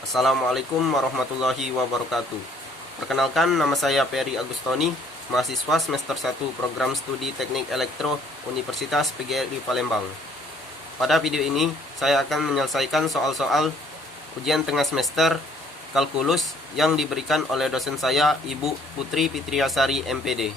Assalamualaikum warahmatullahi wabarakatuh. Perkenalkan, nama saya Peri Agustoni, mahasiswa semester 1 Program Studi Teknik Elektro Universitas PGRI Palembang. Pada video ini, saya akan menyelesaikan soal-soal ujian tengah semester kalkulus yang diberikan oleh dosen saya, Ibu Putri Fitriasari MPD.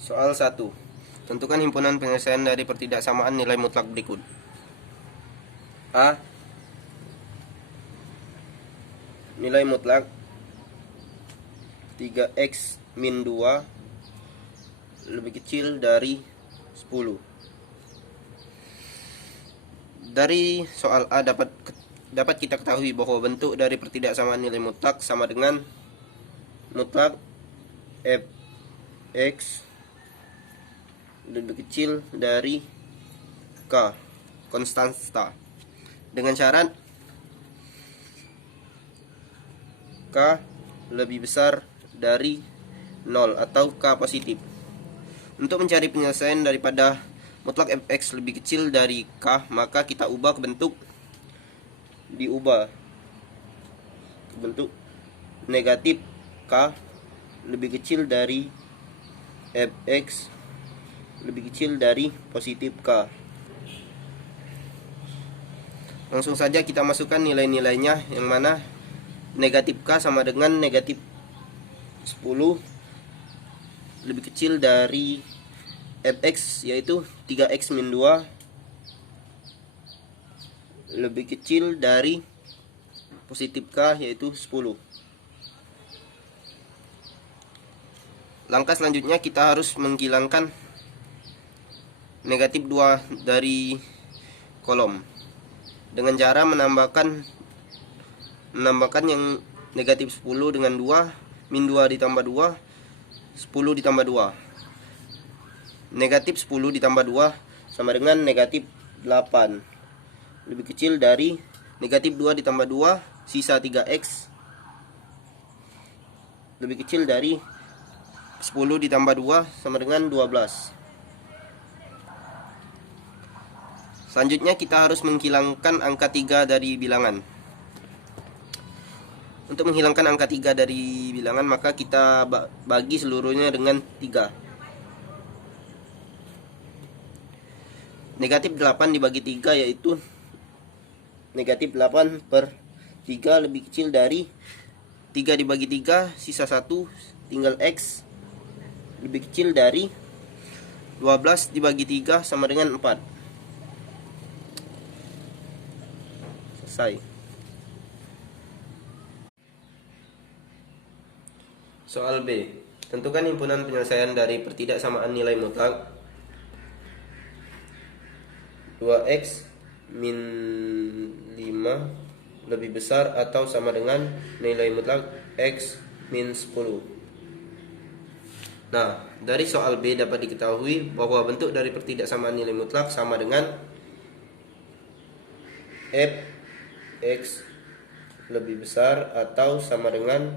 Soal 1. Tentukan himpunan penyelesaian dari pertidaksamaan nilai mutlak berikut. A. Nilai mutlak 3x min 2 lebih kecil dari 10. Dari soal A dapat kita ketahui bahwa bentuk dari pertidaksamaan nilai mutlak sama dengan mutlak fx lebih kecil dari k, konstanta, dengan syarat k lebih besar dari 0 atau k positif. Untuk mencari penyelesaian daripada mutlak fx lebih kecil dari k, maka kita ubah ke bentuk negatif k lebih kecil dari fx lebih kecil dari positif k. Langsung saja kita masukkan nilai-nilainya, yang mana negatif k sama dengan negatif 10 lebih kecil dari fx, yaitu 3x min 2 lebih kecil dari positif k, yaitu 10. Langkah selanjutnya kita harus menghilangkan negatif 2 dari kolom dengan cara menambahkan yang negatif 10 dengan 2, min 2 ditambah 2, 10 ditambah 2. Negatif 10 ditambah 2 sama dengan negatif 8, lebih kecil dari negatif 2 ditambah 2, sisa 3x, lebih kecil dari 10 ditambah 2 sama dengan 12. Selanjutnya kita harus menghilangkan angka 3 dari bilangan. Untuk menghilangkan angka 3 dari bilangan, maka kita bagi seluruhnya dengan 3. Negatif 8 dibagi 3 yaitu negatif 8 per 3 lebih kecil dari 3 dibagi 3, sisa 1, tinggal x, lebih kecil dari 12 dibagi 3 sama dengan 4. Selesai. Soal B. Tentukan himpunan penyelesaian dari pertidaksamaan nilai mutlak 2x min 5 lebih besar atau sama dengan nilai mutlak x min 10. Nah, dari soal B dapat diketahui bahwa bentuk dari pertidaksamaan nilai mutlak sama dengan fx lebih besar atau sama dengan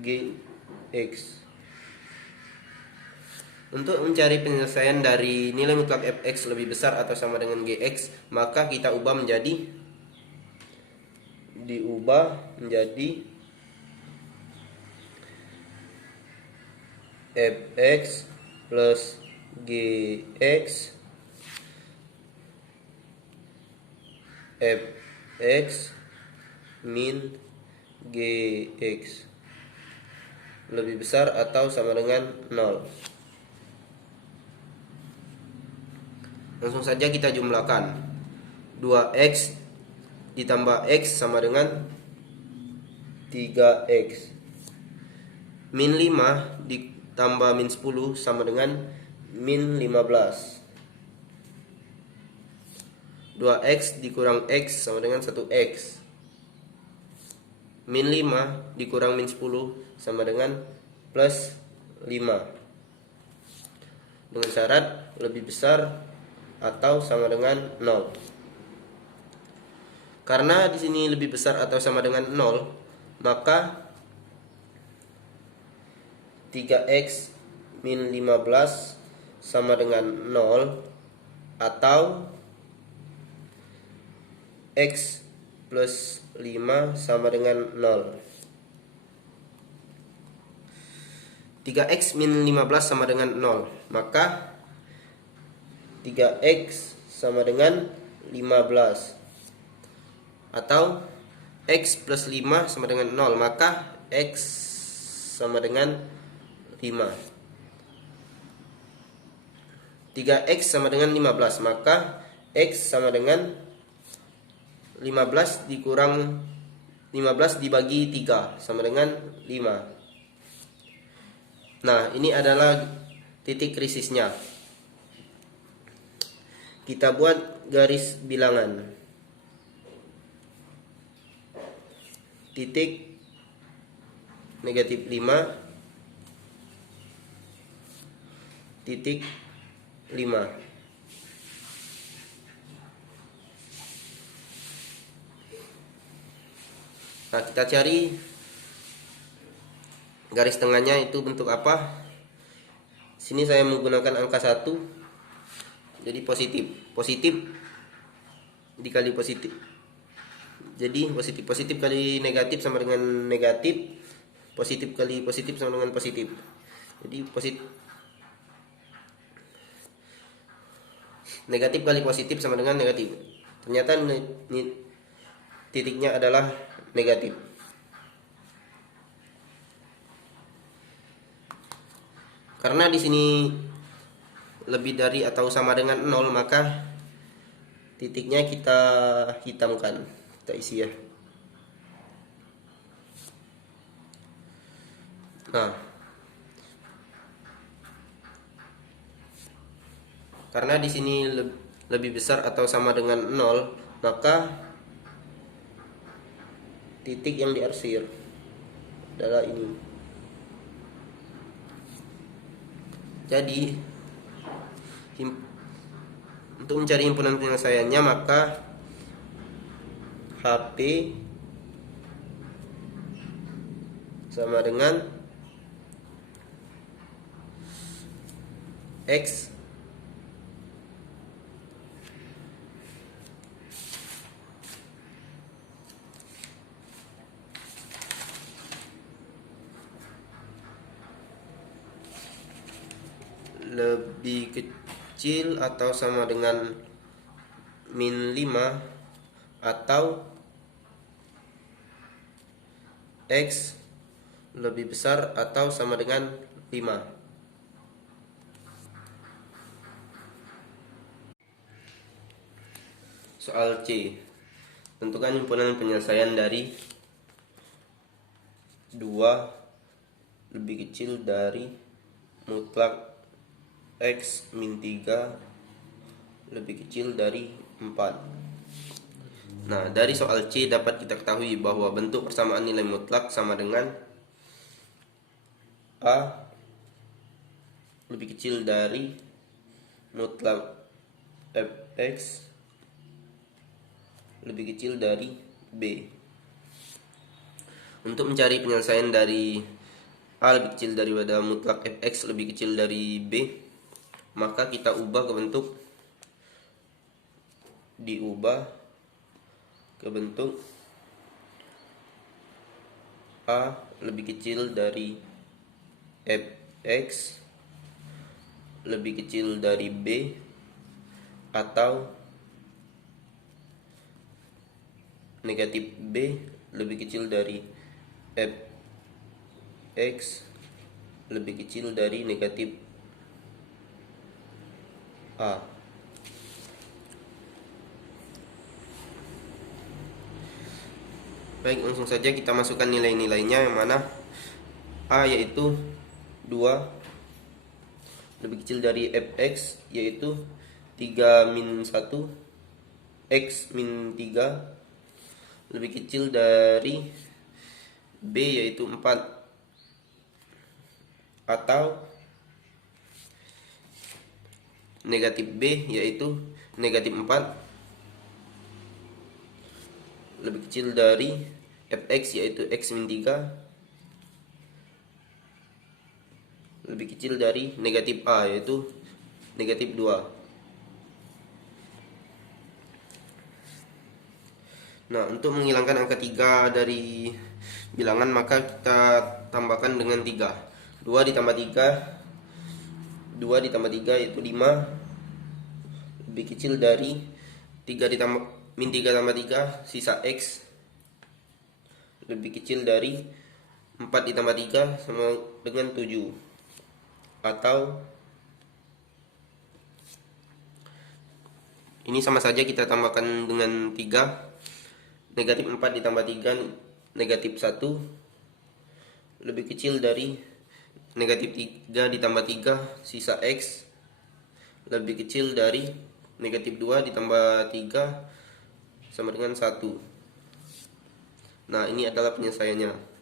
gx. Untuk mencari penyelesaian dari nilai mutlak fx lebih besar atau sama dengan gx, maka kita diubah menjadi fx plus gx, fx min gx lebih besar atau sama dengan 0. Langsung saja kita jumlahkan. 2x ditambah x sama dengan 3x. Min 5 ditambah min 10 sama dengan min 15. 2x dikurang x sama dengan 1x. Min 5 dikurang min 10 sama dengan plus 5. Dengan syarat lebih besar atau sama dengan 0. Karena di sini lebih besar atau sama dengan 0, maka 3x min 15 sama dengan 0 atau X plus 5 sama dengan 0. 3X min 15 sama dengan 0. Maka 3X sama dengan 15. Atau X plus 5 sama dengan 0. Maka X sama dengan 5. 3X sama dengan 15. Maka X sama dengan 15 dikurang 15 dibagi 3 sama dengan 5. Nah, ini adalah titik krisisnya. Kita buat garis bilangan. Titik negatif 5, titik 5. Nah, kita cari garis tengahnya itu bentuk apa. Sini saya menggunakan angka 1. Jadi positif dikali positif. Jadi positif kali negatif sama dengan negatif. Positif kali positif sama dengan positif. Jadi negatif kali positif sama dengan negatif. Ternyata titiknya adalah negatif. Karena di sini lebih dari atau sama dengan 0, maka titiknya kita hitamkan, kita isi ya. Nah, karena di sini lebih besar atau sama dengan 0, maka titik yang diarsir adalah ini. Jadi untuk mencari himpunan penyelesaiannya, maka HP sama dengan X lebih kecil atau sama dengan min 5, atau X lebih besar atau sama dengan 5. Soal C. Tentukan himpunan penyelesaian dari 2 lebih kecil dari mutlak X min 3 lebih kecil dari 4. Nah, dari soal C dapat kita ketahui bahwa bentuk persamaan nilai mutlak sama dengan A lebih kecil dari mutlak Fx lebih kecil dari B. Untuk mencari penyelesaian dari A lebih kecil daripada mutlak Fx lebih kecil dari B, maka kita ubah ke bentuk A lebih kecil dari Fx lebih kecil dari B, atau negatif B lebih kecil dari Fx lebih kecil dari negatif A. Baik, langsung saja kita masukkan nilai-nilainya, yang mana A yaitu 2 lebih kecil dari Fx yaitu 3 min 1, X min 3 lebih kecil dari B yaitu 4, atau negatif B yaitu negatif 4 lebih kecil dari Fx yaitu X min 3 lebih kecil dari negatif A yaitu negatif 2. Nah, untuk menghilangkan angka 3 dari bilangan, maka kita tambahkan dengan 3. 2 ditambah 3, 2 ditambah 3 yaitu 5, lebih kecil dari 3 ditambah min 3 tambah 3 sisa X, lebih kecil dari 4 ditambah 3 sama dengan 7. Atau ini sama saja, kita tambahkan dengan 3. Negatif 4 ditambah 3 negatif 1, lebih kecil dari negatif 3 ditambah 3 sisa X, lebih kecil dari negatif 2 ditambah 3 sama dengan 1. Nah, ini adalah penyelesaiannya.